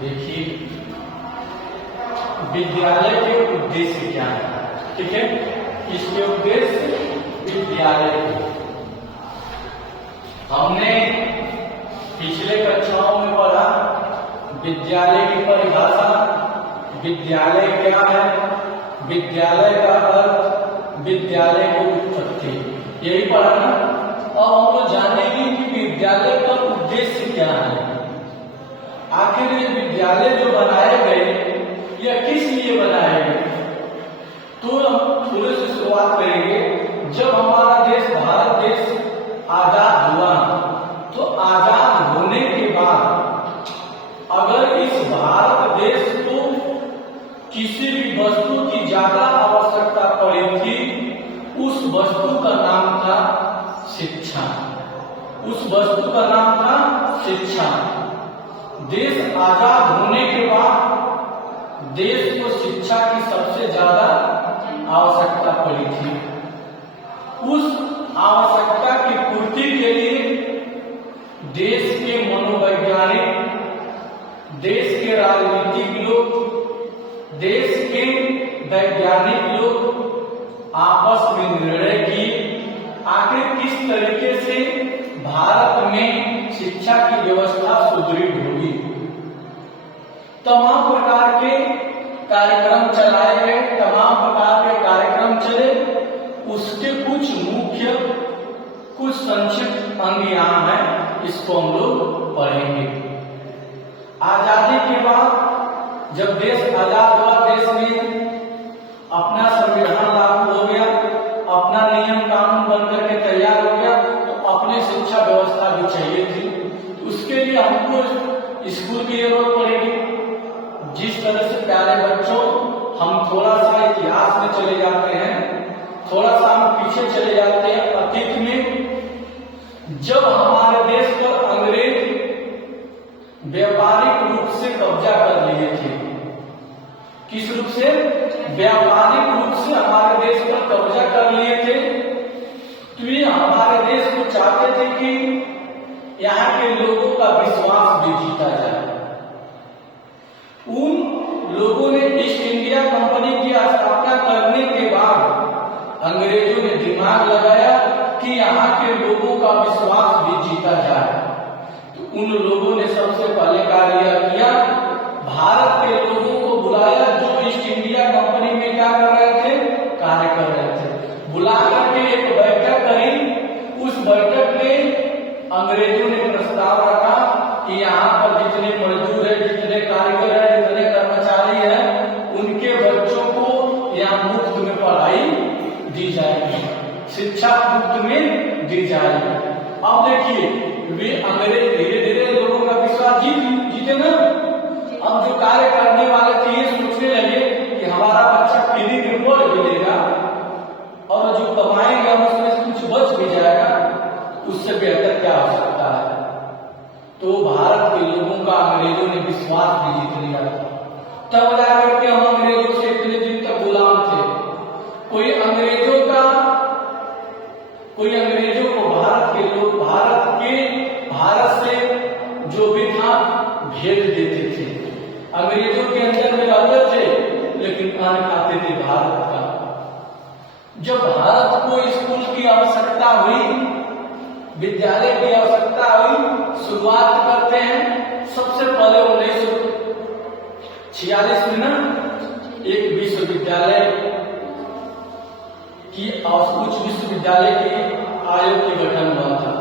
देखिए विद्यालय के उद्देश्य क्या है, ठीक है। इसके उद्देश्य विद्यालय के हमने पिछले कक्षाओं में पढ़ा। विद्यालय की परिभाषा, विद्यालय क्या है, विद्यालय का अर्थ, विद्यालय की उत्पत्ति, यही पढ़ा ना। अब हम लोग जानेंगे कि विद्यालय का उद्देश्य क्या है। आखिर ये विद्यालय जो बनाए गए यह किस लिए बनाए गए, तो हम थोड़े से शुरुआत करेंगे। जब हमारा देश भारत देश आजाद हुआ, तो आजाद होने के बाद अगर इस भारत देश को किसी भी वस्तु की ज्यादा आवश्यकता पड़ी थी, उस वस्तु का नाम था शिक्षा। उस वस्तु का नाम था शिक्षा। देश आजाद होने के बाद देश को शिक्षा की सबसे ज्यादा आवश्यकता पड़ी थी। उस आवश्यकता की पूर्ति के लिए देश के मनोवैज्ञानिक, देश के राजनीतिक लोग, देश के वैज्ञानिक लोग आपस में निर्णय किए आखिर किस तरीके से भारत में शिक्षा की व्यवस्था सुदृढ़ होगी। तमाम प्रकार के कार्यक्रम चलाए गए, तमाम प्रकार के कार्यक्रम चले। उसके कुछ मुख्य, कुछ संक्षिप्त अंग यहाँ है, इसको हम लोग पढ़ेंगे। आजादी के बाद जब देश आजाद हुआ, देश में अपना संविधान लागू हो गया, अपना नियम कानून बनकर के तैयार हो गया, तो अपने शिक्षा व्यवस्था भी चाहिए थी। उसके लिए हमको स्कूल की जरूरत पड़ेगी। जिस तरह से प्यारे बच्चों, हम थोड़ा सा इतिहास में चले जाते हैं, थोड़ा सा हम पीछे चले जाते हैं अतीत में। जब हमारे देश पर अंग्रेज व्यापारिक रूप से कब्जा कर लिए थे, किस रूप से? व्यापारिक रूप से हमारे देश पर कब्जा कर लिए थे। तो ये हमारे देश को चाहते थे कि यहाँ के लोगों का विश्वास भी जीता जाए। उन लोगों ने ईस्ट इंडिया कंपनी की स्थापना करने के बाद अंग्रेजों ने दिमाग लगाया कि यहाँ के लोगों का विश्वास भी जीता जाए। तो उन लोगों ने सबसे पहले कार्य किया, भारत के लोगों को बुलाया जो ईस्ट इंडिया कंपनी में क्या कर रहे थे, कार्य कर रहे थे। बुला करके एक बैठक करी। उस बैठक में अंग्रेजों ने प्रस्ताव रखा कि यहाँ पर जितने मजदूर है, जितने कारीगर है, जितने कर्मचारी है, उनके बच्चों को यहाँ मुफ्त में पढ़ाई दी जाएगी, शिक्षा मुफ्त में दी जाएगी। अब देखिए वे अंग्रेज धीरे धीरे लोगों का विश्वास जीते ना। अब जो कार्य करने वाले थे ये सोचने लगे कि हमारा बच्चा फ्री में पढ़ भी लेगा और जो कमाएगा उसमें से कुछ बच भी जाएगा, उससे बेहतर क्या हो सकता है। तो भारत के लोगों का अंग्रेजों ने विश्वास भी जीत लिया। तब जाकर के हम अंग्रेजों से इतने दिन तक गुलाम थे। कोई अंग्रेजों को भारत से जो भी था भेज देते थे। अंग्रेजों के अंदर में रहते थे लेकिन अन्न खाते थे भारत का। जब भारत को स्कूल की आवश्यकता हुई, विद्यालय की आवश्यकता हुई, शुरुआत करते हैं सबसे पहले 1946 में ना एक विश्वविद्यालय की उच्च विश्वविद्यालय के आयोग के गठन हुआ था।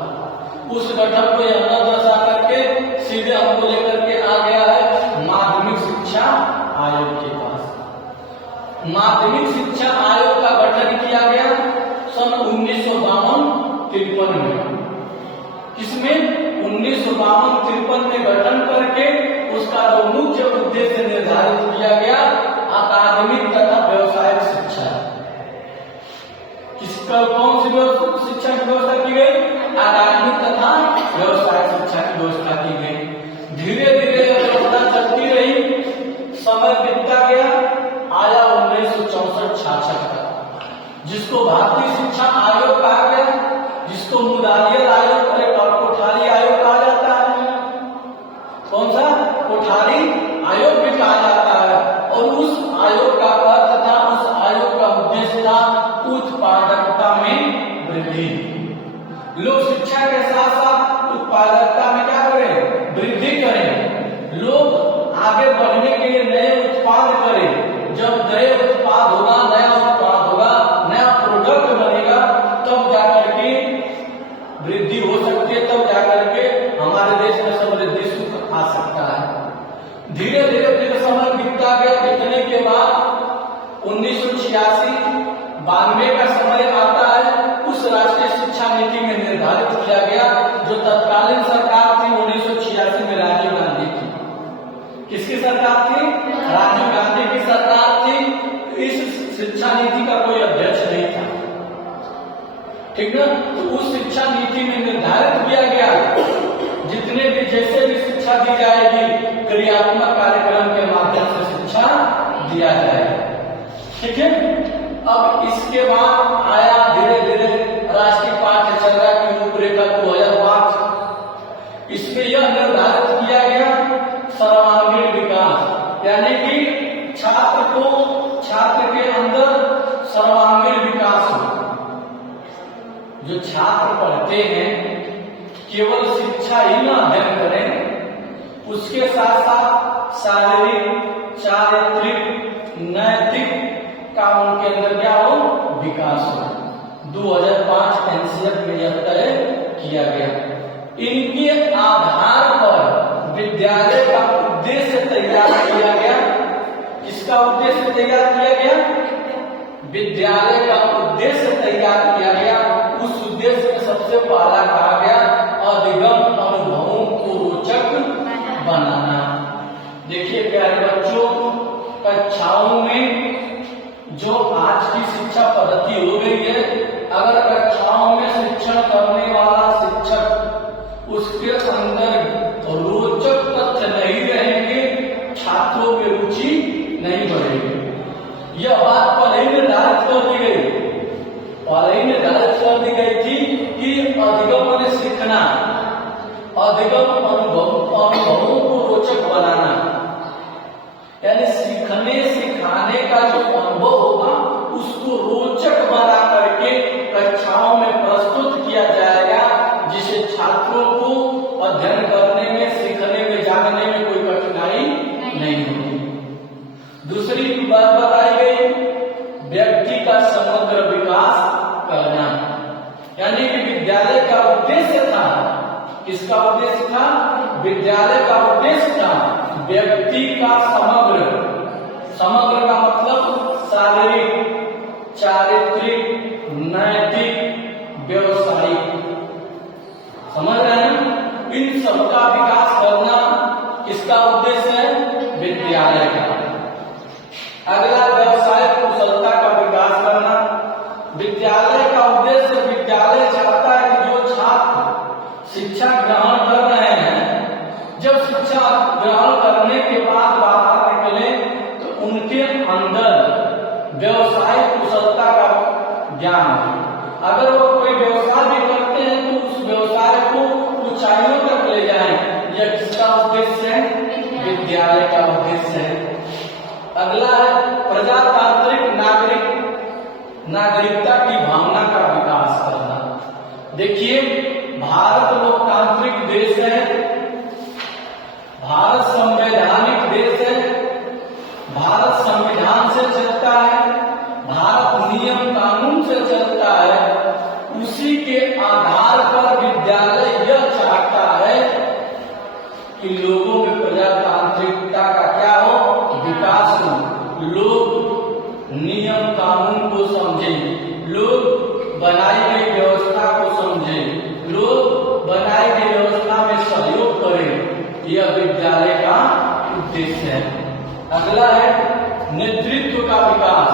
उस गठन को यहाँ दर्शा करके सीधे हमको लेकर के आ गया है माध्यमिक शिक्षा आयोग के पास। माध्यमिक शिक्षा आयोग का गठन किया गया सन 1952-53 में। किसमें? 1952-53 में गठन करके उसका जो मुख्य उद्देश्य निर्धारित किया गया, अकादमिक तथा व्यवसायिक शिक्षा। किसका कौन सी शिक्षा की व्यवस्था की गई? अकादमिक तथा व्यवसायिक शिक्षा की व्यवस्था की गई। धीरे धीरे व्यवस्था चलती रही, समय बीतता गया, आया 1964-66 का, जिसको भारतीय शिक्षा आयोग कहा गया, जिसको मुदालियल आयोग और कोठारी आयोग कहा जाता है। कौन सा? कोठारी आयोग भी कहा जाता है। और उस आयोग का अर्थ था, उस आयोग का उद्देश्य था उत्पादकता में वृद्धि। लोग शिक्षा के साथ साथ उत्पादकता में क्या करें? वृद्धि करें। लोग आगे बढ़ने के लिए नए उत्पाद करें। जब नए उत्पाद होगा, नया उत्पाद होगा, नया प्रोडक्ट बनेगा, तब जाकर के वृद्धि हो सकती है, तब जाकर के हमारे देश में समृद्धि सुख आ सकता है। धीरे धीरे धीरे समय बीतता गया। बीतने के बाद 1986 92 का समय आता है। उस राष्ट्रीय शिक्षा नीति में निर्धारित किया गया, जो तत्कालीन सरकार थी 1986 में राजीव गांधी की। किसकी सरकार थी? राजीव गांधी की सरकार थी। इस शिक्षा नीति का कोई अध्यक्ष नहीं था, ठीक ना। तो उस शिक्षा नीति में निर्धारित किया गया, जितने भी जैसे भी शिक्षा दी जाएगी, क्रियात्मक कार्यक्रम के माध्यम से शिक्षा दिया जाएगा, ठीक है। अब इसके बाद आया धीरे धीरे राष्ट्रीय पाठ्यचर्या की रूपरेखा 2005। इसमें यह निर्धारित किया गया सर्वांगीण विकास, यानी कि छात्र के अंदर सर्वांगीण विकास हो। जो छात्र पढ़ते हैं केवल शिक्षा ही न अध्ययन करें, उसके साथ साथ शारीरिक, चारित्रिक, नैतिक का उनके अंदर क्या हो? विकास हो। 2005 एनसीएफ में यह तय किया गया। इनके आधार पर विद्यालय का उद्देश्य तैयार किया गया। किसका उद्देश्य तैयार किया गया? विद्यालय का उद्देश्य तैयार किया गया। उस उद्देश्य में सबसे पहला कहा गया अधिगम अनुभवों को रोचक बनाना। देखिए प्यारे बच्चों, कक्षाओं में जो आज की शिक्षा पद्धति हो गई है, अगर कक्षाओं में शिक्षण करने वाला शिक्षक उसके अंदर रोचक तथ्य नहीं रहेंगे, छात्रों में रुचि नहीं बढ़ेगी। यह बात पहले ही निर्धारित कर दी गई, पहले ही निर्धारित कर दी गई थी कि अधिगम में सीखना, अधिगम अनुभवों को रोचक बनाना, यानी सीखने सिखाने का जो अनुभव होगा उसको रोचक बना करके कक्षाओं में प्रस्तुत किया जाएगा, जिससे छात्रों को अध्ययन करने में, सीखने में, जानने में कोई कठिनाई नहीं होगी। दूसरी बात बताई गई व्यक्ति का समग्र विकास करना, यानी कि विद्यालय का उद्देश्य था, किसका उद्देश्य था? विद्यालय का उद्देश्य था व्यक्ति का समग्र का मतलब शारीरिक, चारित्रिक, नैतिक, व्यवसायिक, समझ रहे हैं? इन सबका विकास करना किसका उद्देश्य है? विद्यालय का। अगला व्यवसायिक कुशलता का विकास करना। विद्यालय का उद्देश्य, विद्यालय चाहता है कि जो छात्र शिक्षा ग्रहण कर रहे हैं, जब शिक्षा ग्रहण करने के बाद बाहर निकले तो उनके अंदर व्यवसायिक कुशलता का ज्ञान हो। अगर वो कोई व्यवसाय भी करते हैं तो उस व्यवसाय को ऊंचाइयों तक ले जाएं। यह किसका उद्देश्य है? विद्यालय का उद्देश्य है। अगला है प्रजातांत्रिक नागरिकता की भावना का विकास करना। देखिए भारत लोकतांत्रिक देश है, भारत संवैधानिक देश है, भारत संविधान से चलता है, भारत नियम कानून से चलता है। उसी के आधार पर विद्यालय यह चाहता है कि लोगों में प्रजातांत्रिकता का क्या हो? विकास हो। लोग नियम कानून को समझें, लोग बनाई गई व्यवस्था को समझें, लोग बनाई गई व्यवस्था में सहयोग करें। यह विद्यालय का उद्देश्य है। अगला है नेतृत्व का विकास।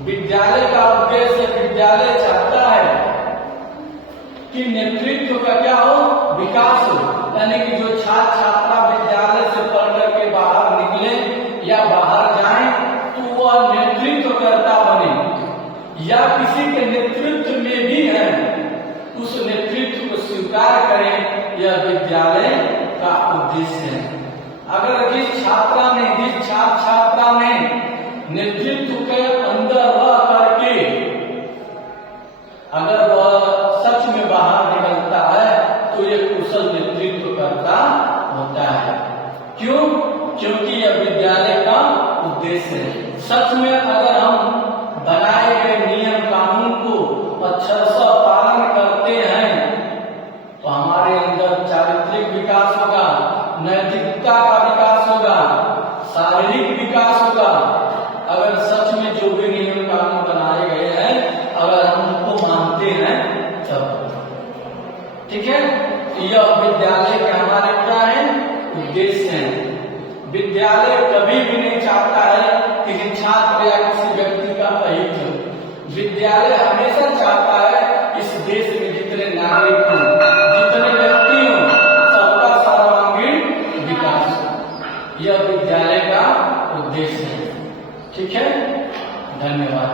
विद्यालय का उद्देश्य, विद्यालय चाहता है कि नेतृत्व का क्या हो? विकास हो, यानी कि जो छात्र छात्रा विद्यालय से पढ़ करके बाहर निकले या बाहर जाएं तो वह नेतृत्वकर्ता बने, या किसी के नेतृत्व में भी है उस नेतृत्व को स्वीकार करें। यह विद्यालय का उद्देश्य उद्देश्य है। अगर जिस छात्रा ने नेतृत्व के अंदर रह करके अगर वह सच में बाहर निकलता है तो ये कुशल नेतृत्व करता होता है। क्यों? क्योंकि यह विद्यालय का उद्देश्य है। सच में अगर हम बनाए गए नियम कानून को अक्षरशः पालन करते हैं तो हमारे अंदर चारित्रिक विकास होगा, नैतिकता का विकास होगा, शारीरिक विकास होगा। अगर सच में जो भी नियम कानून बनाए गए हैं अगर हम उनको मानते हैं तब, ठीक है। यह विद्यालय के हमारे क्या है? उद्देश्य है। विद्यालय कभी भी नहीं चाहता है कि छात्र या किसी व्यक्ति का अहित हो। विद्यालय हमेशा चाहता है इस देश में जितने नागरिक हों, जितने व्यक्ति हों, सबका सर्वांगीण विकास हो। यह विद्यालय का उद्देश्य है, ठीक है। धन्यवाद।